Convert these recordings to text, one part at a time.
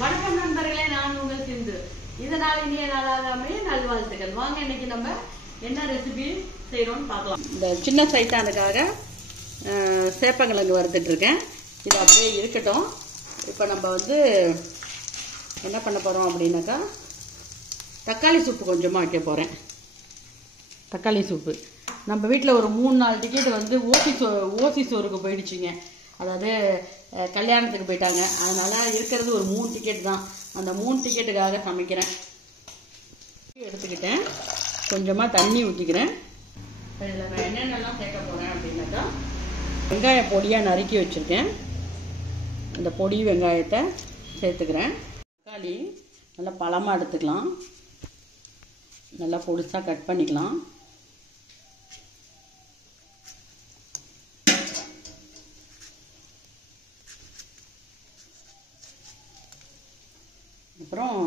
வணக்கம் நண்பர்களே, நான் உங்கள் சிந்து. இதனால் இனிய நாளாகாமே நல்வாழ்த்துக்கள். வாங்க இன்னைக்கு நம்ம என்ன ரெசிபி செய்யறோம்னு பார்க்கலாம். இந்த சின்ன சைத்தானுக்காக சேப்பங்கிழங்கு வறுத்துட்டு இருக்கேன். இது அப்படியே இருக்கட்டும். இப்போ நம்ம வந்து என்ன பண்ண போறோம் அப்படின்னாக்கா தக்காளி சூப்பு கொஞ்சமாக வைக்க போறேன். தக்காளி சூப்பு நம்ம வீட்டில் ஒரு 3-4 டிக்கெட் வந்து ஓசி சோறுக்கு போயிடுச்சுங்க. அதாவது கல்யாணத்துக்கு போயிட்டாங்க. அதனால இருக்கிறது ஒரு 3 டிக்கெட் தான். அந்த 3 டிக்கெட்டுக்காக சமைக்கிறேன். எடுத்துக்கிட்டேன், கொஞ்சமாக தண்ணி ஊற்றிக்கிறேன். இதில் நான் என்னென்னலாம் சேர்க்க போகிறேன் அப்படின்னாக்கா வெங்காய பொடியாக நறுக்கி வச்சுருக்கேன். அந்த பொடி வெங்காயத்தை சேர்த்துக்கிறேன். தக்காளி நல்லா பழமாக எடுத்துக்கலாம், நல்லா பொடிசாக கட் பண்ணிக்கலாம். அப்புறம்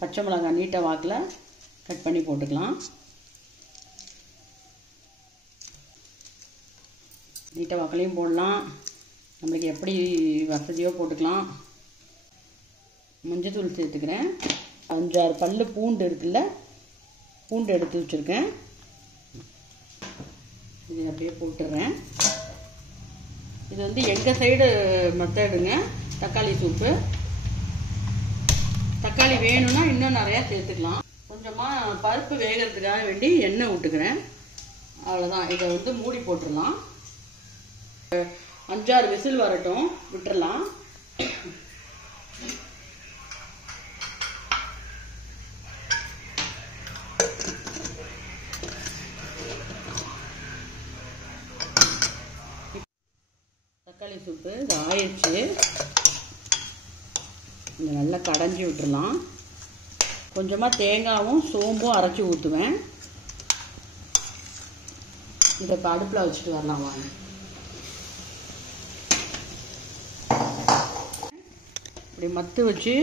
பச்சை மிளகாய் நீட்டை வாக்கில் கட் பண்ணி போட்டுக்கலாம். நீட்டை வாக்கிலையும் போடலாம், நம்மளுக்கு எப்படி வசதியோ போட்டுக்கலாம். மஞ்சத்தூள் சேர்த்துக்கிறேன். 5-6 பல்லு பூண்டு இருக்குல்ல, பூண்டு எடுத்து வச்சுருக்கேன். இது அப்படியே போட்டுடுறேன். இது வந்து எங்கள் சைடு மெத்தடுங்க தக்காளி சூப்பு. தக்காளி வேணும்னா இன்னும் நிறையா சேர்த்துக்கலாம். கொஞ்சமாக பருப்பு வேகிறதுக்காக வேண்டி எண்ணெய் விட்டுக்கிறேன். அவ்வளோதான். இதை வந்து மூடி போட்டுடலாம். 5-6 விசில் வரட்டும், விட்டுடலாம். தக்காளி சூப்பு இது ஆயிடுச்சு. இதை நல்லா கடைஞ்சி விட்டுடலாம். கொஞ்சமாக தேங்காயும் சோம்பும் அரைச்சி ஊற்றுவேன். இதை இப்போ அடுப்பில் வச்சுட்டு வரலாம் வாங்க. இப்படி மத்து வச்சு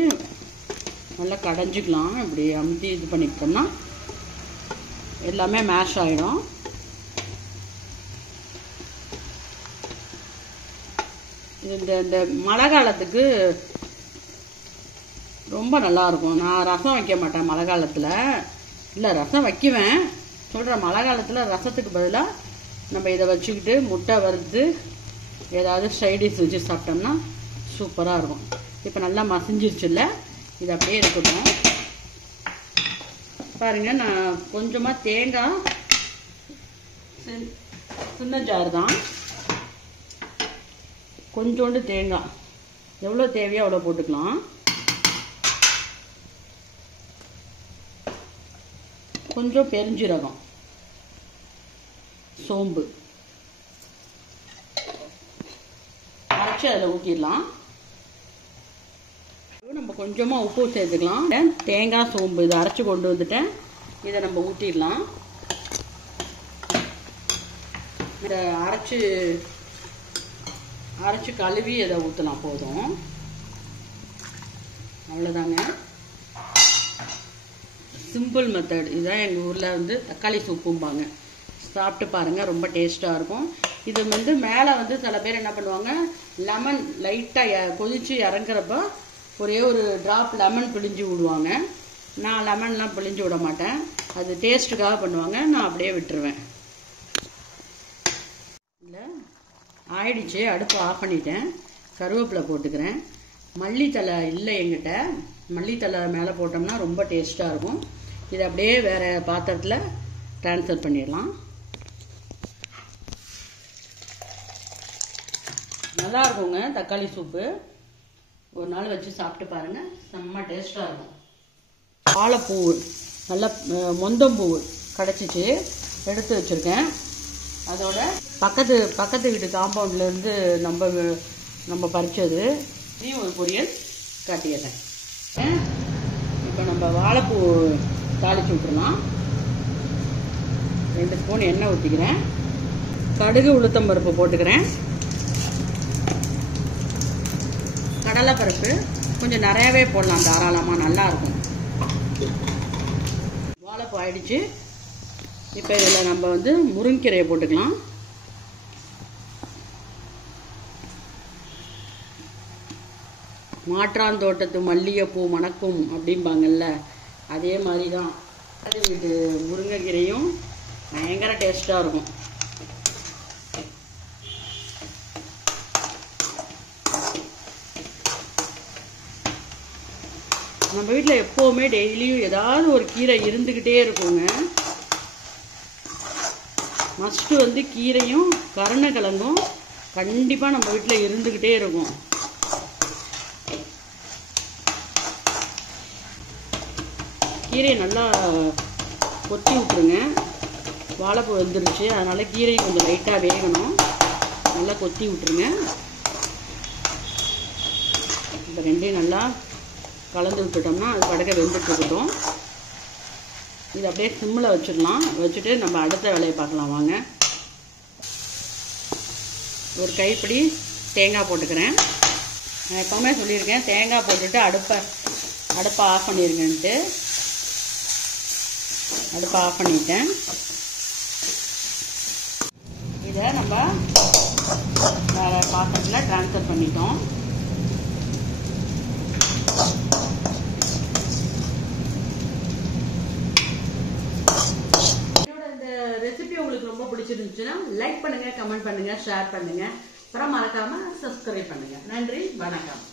நல்லா கடைஞ்சிக்கலாம். இப்படி அமுத்தி இது பண்ணிக்கிட்டோம்னா எல்லாமே மேஷ் ஆகிடும். இந்த மழை காலத்துக்கு ரொம்ப நல்லாயிருக்கும். நான் ரசம் வைக்க மாட்டேன் மழை காலத்தில். இல்லை, ரசம் வைக்குவேன். சொல்கிறேன், மழை காலத்தில் ரசத்துக்கு பதிலாக நம்ம இதை வச்சுக்கிட்டு முட்டை வறுத்து ஏதாவது சைடிஷ் வச்சு சாப்பிட்டோம்னா சூப்பராக இருக்கும். இப்போ நல்லா மசிஞ்சிருச்சு இல்லை, இது அப்படியே இருக்கட்டும். பாருங்கள், நான் கொஞ்சமாக தேங்காய், சின்ன ஜார் தான், கொஞ்சோண்டு தேங்காய் எவ்வளோ தேவையோ அவ்வளோ போட்டுக்கலாம். கொஞ்சம் பெருஞ்சீரகம், சோம்பு அரைச்சி அதில் ஊற்றிடலாம். நம்ம கொஞ்சமாக உப்பு சேர்த்துக்கலாம். தேங்காய் சோம்பு இதை அரைச்சி கொண்டு வந்துட்டேன். இதை நம்ம ஊற்றிடலாம். இதை அரைச்சி கழுவி இதை ஊற்றலாம். போதும், அவ்வளோதாங்க. சிம்பிள் மெத்தட் இதுதான். எங்கள் ஊரில் வந்து தக்காளி சூப்பும்பாங்க. சாப்பிட்டு பாருங்கள், ரொம்ப டேஸ்ட்டாக இருக்கும். இது வந்து மேலே வந்து சில பேர் என்ன பண்ணுவாங்க, லெமன் லைட்டாக கொதித்து இறங்குறப்ப ஒரே ஒரு ட்ராப் லெமன் பிழிஞ்சு விடுவாங்க. நான் லெமன்லாம் பிழிஞ்சு விட மாட்டேன். அது டேஸ்ட்டுக்காக பண்ணுவாங்க. நான் அப்படியே விட்டுருவேன். இல்லை, ஆயிடுச்சு. அடுப்பு ஆஃப் பண்ணிட்டேன். கருவேப்பிலை போட்டுக்கிறேன். மல்லித்தலை இல்லை எங்கிட்ட. மல்லித்தலை மேலே போட்டோம்னா ரொம்ப டேஸ்ட்டாக இருக்கும். இதை அப்படியே வேறு பாத்திரத்தில் ட்ரான்ஸ்ஃபர் பண்ணிடலாம். நல்லா இருக்குங்க தக்காளி சூப்பு. ஒரு நாள் வச்சு சாப்பிட்டு பாருங்கள், செம்ம டேஸ்ட்டாக இருக்கும். வாழைப்பூ, நல்ல மொந்தம்பூ கிடச்சிச்சு, எடுத்து வச்சுருக்கேன். அதோட பக்கத்து வீட்டு காம்பவுண்ட்லேருந்து நம்ம பறித்தது. இதையும் ஒரு பொரியல் காட்டிடுறேன். இப்போ நம்ம வாழைப்பூ தாளித்து விட்டுறலாம். 2 ஸ்பூன் எண்ணெய் ஊற்றிக்கிறேன். கடுகு உளுத்தம்பருப்பு போட்டுக்கிறேன். கடலைப்பருப்பு கொஞ்சம் நிறையாவே போடலாம், தாராளமாக நல்லாயிருக்கும். வாழைப்பூ ஆயிடுச்சு. இப்போ இதில் நம்ம வந்து முருங்கைக்கீரையை போட்டுக்கலாம். மாற்றான் தோட்டத்து மல்லிகைப்பூ மணக்கும் அப்படிம்பாங்கல்ல, அதே மாதிரி தான் அது வீட்டு முருங்கைக்கீரையும் பயங்கர டேஸ்ட்டாக இருக்கும். நம்ம வீட்டில் எப்போவுமே டெய்லியும் ஏதாவது ஒரு கீரை இருந்துக்கிட்டே இருக்குங்க. மஸ்ட்டு வந்து கீரையும் கருணக்கிழங்கும் கண்டிப்பாக நம்ம வீட்டில் இருந்துக்கிட்டே இருக்கும். கீரையை நல்லா கொத்தி விட்டுருங்க. வாழைப்பூ வெந்துருச்சு, அதனால் கீரையை கொஞ்சம் லைட்டாக வேகணும். நல்லா கொத்தி விட்டுருங்க. இந்த ரெண்டையும் நல்லா கலந்து விட்டுட்டோம்னா அது படக்க வெந்துட்டு இருக்கட்டும். இது அப்படியே சிம்மில் வச்சிடலாம். வச்சுட்டு நம்ம அடுத்த வேலையை பார்க்கலாம் வாங்க. ஒரு கைப்பிடி தேங்காய் போட்டுக்கிறேன். நான் எப்போவுமே சொல்லியிருக்கேன், தேங்காய் போட்டுட்டு அடுப்பை ஆஃப் பண்ணிடுங்கன்ட்டு. அடுப்பை ஆஃப் பண்ணிட்டேன். இதை நம்ம வேறு பாத்திரத்தில் ட்ரான்ஸ்ஃபர் பண்ணிட்டோம். ரெசிபி உங்களுக்கு ரொம்ப பிடிச்சிருந்துச்சுன்னா லைக் பண்ணுங்க, கமெண்ட் பண்ணுங்க, ஷேர் பண்ணுங்க, அப்புறம் மறக்காம சப்ஸ்கிரைப் பண்ணுங்க. நன்றி, வணக்கம்.